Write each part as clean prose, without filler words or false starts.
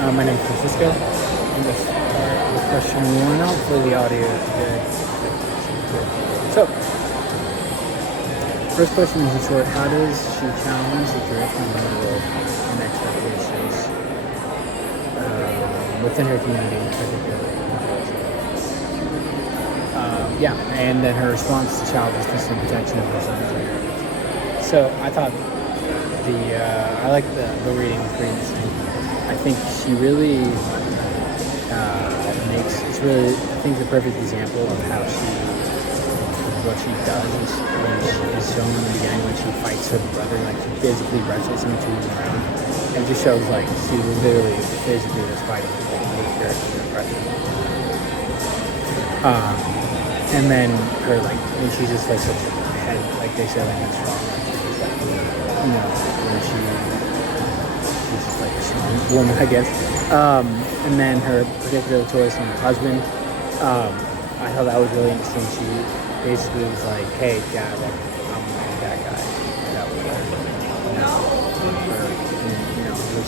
My name is Francisco. I'm going to start with question one. Hopefully the audio is good. So, first question is in short, how does she challenge the traditional role and expectations within her community in particular? And then her response to childlessness and protection of her sons. So I thought I like the reading was pretty interesting. I think she really I think the perfect example of how what she does is when she is shown in the beginning when she fights her brother, like she physically wrestles him to his ground. And it just shows like she literally physically was fighting like nature and aggression. And then her when she's just like such a head, like they said, like strong, when she's just like a strong woman, I guess. And then her particular choice on her husband, I thought that was really interesting. She basically was like, "Hey, Dad, like I'm that guy." That was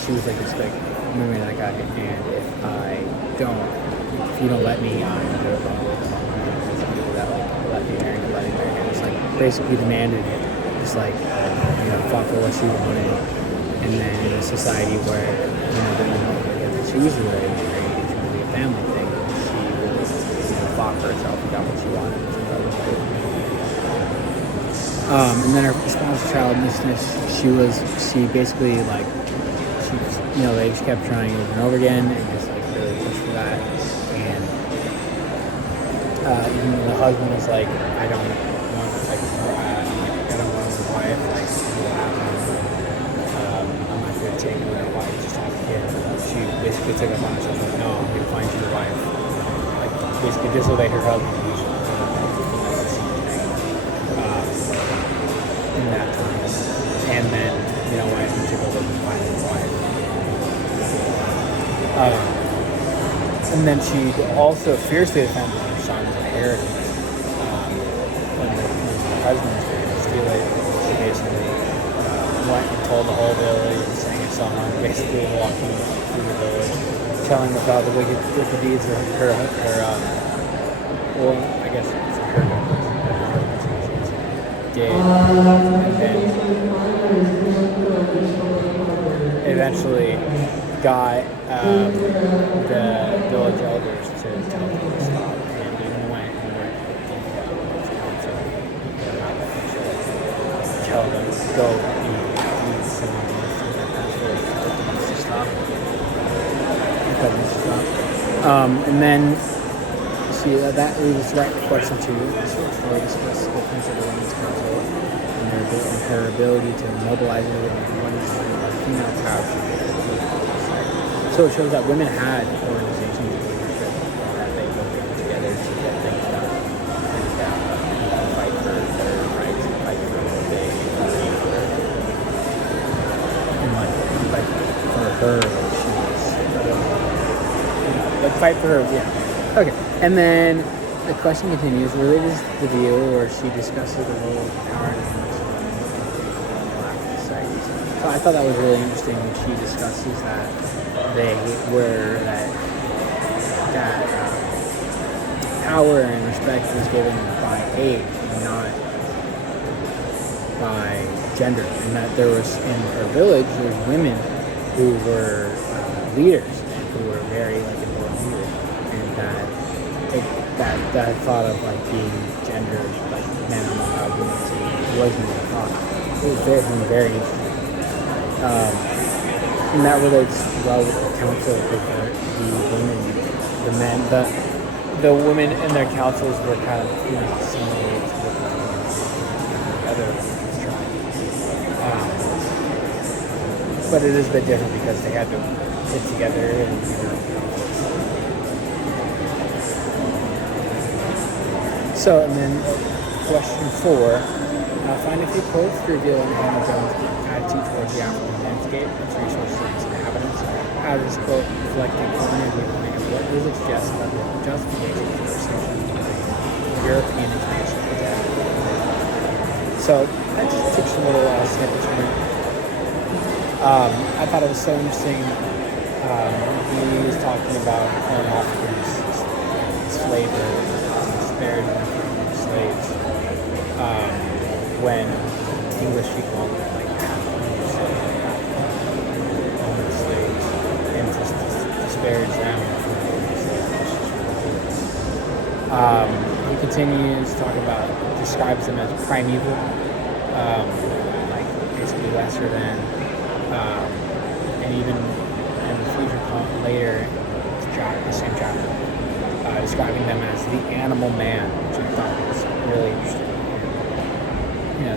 she was like, "It's like I'm gonna be that guy, and if you don't let me, I'm gonna do it wrong with that let me marry, and it's like basically demanded it. It's like fought for what she wanted, and then in a society where women don't get to choose who they marry, it's really a family thing. She really fought for herself and got what she wanted. And then her response to childlessness, she basically they just kept trying over and over again and just like really pushed for that. And even the husband was like, I don't want a wife, I'm not gonna take another wife, just have a kid. She basically took it upon herself like, no, I'm gonna find you a wife. Like basically disobey her husband. In that time. And then, why didn't you go look and find his wife? And then she also fiercely defended her son's inheritance. When her husband was going to steal it, she basically went and told the whole village and sang a song, basically walking through the village, telling about the wicked deeds of her I guess it's her did, and then eventually got the village elders to tell them to stop, and then went and tell them to go eat some to stop. And then that leads right to question 2. So discuss the difference of the women's council and her ability to mobilize women's female power. So it shows that women had organizations that they worked together to get things done and fight for their rights and fight for what they believe and fight for her. Fight for her, yeah. Okay. And then the question continues, related to the video where she discusses the role of power and women in Black societies. So I thought that was really interesting when she discusses that power and respect is given by age and not by gender, and that there was in her village there's women who were leaders and who were very important leaders, and that thought of being gendered, like men on the job, women wasn't a thought. It was very interesting. And that relates well with the council, because the women in their councils were kind of similar to what the other women's tribe. But it is a bit different because they had to sit together and So, and then question 4, find a few quotes to reveal Hannah Jones' attitude towards the African landscape, its resources, and its inhabitants. How does this quote reflect the economy of the economy, and what does it suggest about the justification for assumption of European expansion? So, I just took some little snippets from it. I thought it was so interesting talking about Corn Africans, slavery, disparaging slaves, when English people like owned slaves and just disparage them. He continues to talk about, describes them as primeval, like basically lesser than, and even in the future later, the same chapter, describing them as the animal man, which I thought was really interesting.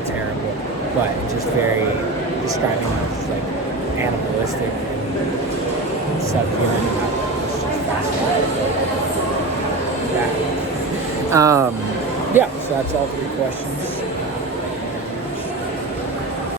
Terrible, but just very describing them as like animalistic and subhuman. It's just fascinating. Yeah, so that's all 3 questions.